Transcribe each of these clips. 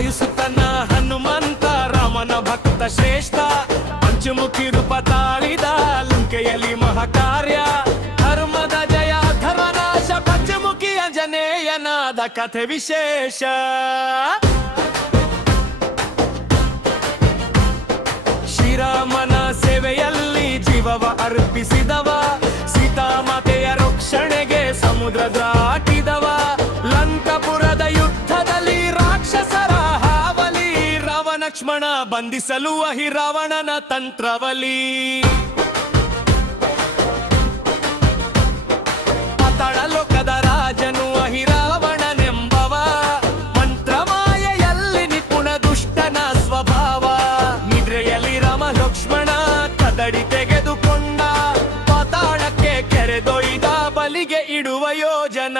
ಕಾಯುಸುತ್ತನ ಹನುಮಂತ, ರಾಮನ ಭಕ್ತ ಶ್ರೇಷ್ಠ. ಪಂಚಮುಖಿ ರೂಪ ತಾಳಿದ, ಲಂಕೆಯಲ್ಲಿ ಮಹಾಕಾರ್ಯ. ಧರ್ಮದ ಜಯ, ಧರ್ಮನಾಶ, ಪಂಚಮುಖಿ ಅಂಜನೇಯನಾದ ಕಥೆ ವಿಶೇಷ. ಶ್ರೀರಾಮನ ಸೇವೆಯಲ್ಲಿ ಜೀವವ ಅರ್ಪಿಸಿದವ. ಸೀತಾಮಾತೆಯ ರಕ್ಷಣೆಗೆ ಸಮುದ್ರ ದಾಟ ರಾವಣಕ್ಷ್ಮಣ ಬಂಧಿಸಲು ಅಹಿರಾವಣನ ತಂತ್ರವಲಿ ಪಾತಾಳ ಲೋಕದ ರಾಜನು ಅಹಿರಾವಣನೆಂಬವ. ಮಂತ್ರಮಾಯೆಯಲ್ಲಿ ನಿಪುಣ ದುಷ್ಟನ ಸ್ವಭಾವ. ನಿದ್ರೆಯಲ್ಲಿ ರಾಮ ಲಕ್ಷ್ಮಣ ಕದಡಿ ತೆಗೆದುಕೊಂಡ. ಪಾತಾಳಕ್ಕೆ ಕೆರೆದೊಯ್ದ ಬಲಿಗೆ ಇಡುವ ಯೋಜನ.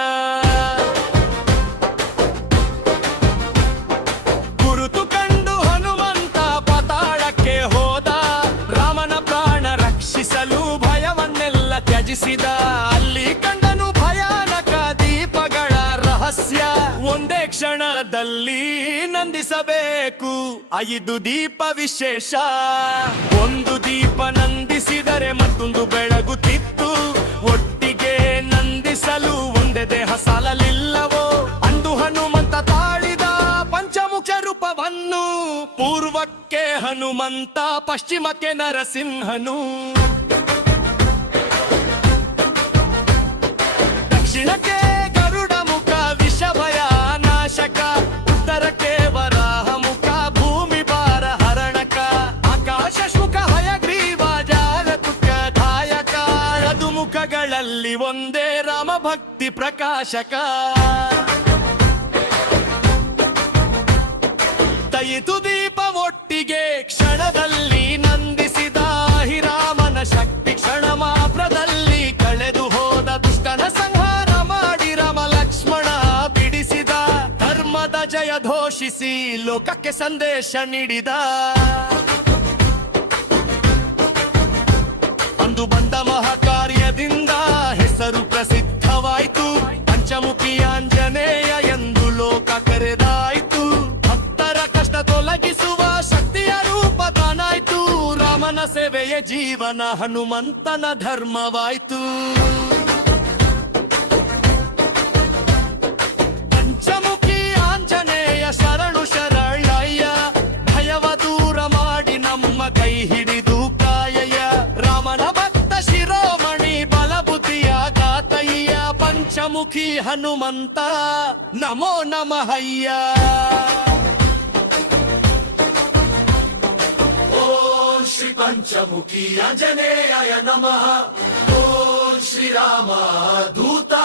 ಭಯವನ್ನೆಲ್ಲ ಅಲ್ಲಿ ಕಂಡನು ಭಯಾನಕ ದೀಪಗಳ ರಹಸ್ಯ. ಒಂದೇ ಕ್ಷಣದಲ್ಲಿ ನಂದಿಸಬೇಕು ಐದು ದೀಪ ವಿಶೇಷ. ಒಂದು ದೀಪ ನಂದಿಸಿದರೆ ಮತ್ತೊಂದು ಬೆಳಗುತ್ತಿತ್ತು. ಒಟ್ಟಿಗೆ ನಂದಿಸಲು ಒಂದೇ ದೇಹ ಸಾಲಲಿಲ್ಲವೋ? ಅಂದು ಹನುಮಂತ ತಾಳಿದ ಪಂಚಮುಖ ರೂಪವನ್ನು. ಪೂರ್ವಕ್ಕೆ ಹನುಮಂತ, ಪಶ್ಚಿಮಕ್ಕೆ ನರಸಿಂಹನು. ಅದು ಮುಖಗಳಲ್ಲಿ ಒಂದೇ ರಾಮ ಭಕ್ತಿ ಪ್ರಕಾಶಕ. ತಯಿತು ದೀಪ ಒಟ್ಟಿಗೆ ಕ್ಷಣದಲ್ಲಿ ನಂದಿಸಿದ ಹಿರಾಮನ ಶಕ್ತಿ ಕ್ಷಣ ಮಾತ್ರದಲ್ಲಿ ಕಳೆದು ಹೋದ ದುಷ್ಟನ ಸಂಹಾರ ಮಾಡಿ ರಾಮ ಲಕ್ಷ್ಮಣ ಬಿಡಿಸಿದ ಧರ್ಮದ ಜಯ ಘೋಷಿಸಿ ಲೋಕಕ್ಕೆ ಸಂದೇಶ ನೀಡಿದ. ಅಂದು ಬಂದ ಪಂಚಮುಖಿ ಆಂಜನೇಯ ಎಂದು ಲೋಕ ಕರೆದಾಯಿತು. ಭಕ್ತರ ಕಷ್ಟ ತೊಲಗಿಸುವ ಶಕ್ತಿಯ ರೂಪ ತಾನಾಯ್ತು. ರಾಮನ ಸೇವೆಯ ಜೀವನ ಹನುಮಂತನ ಧರ್ಮವಾಯ್ತು. జ్వాలాముఖి హనుమంత. నమో నమహయ్యా ఓం శ్రీ పంచముఖి అంజనేయ నమ. ఓ శ్రీరామ దూతా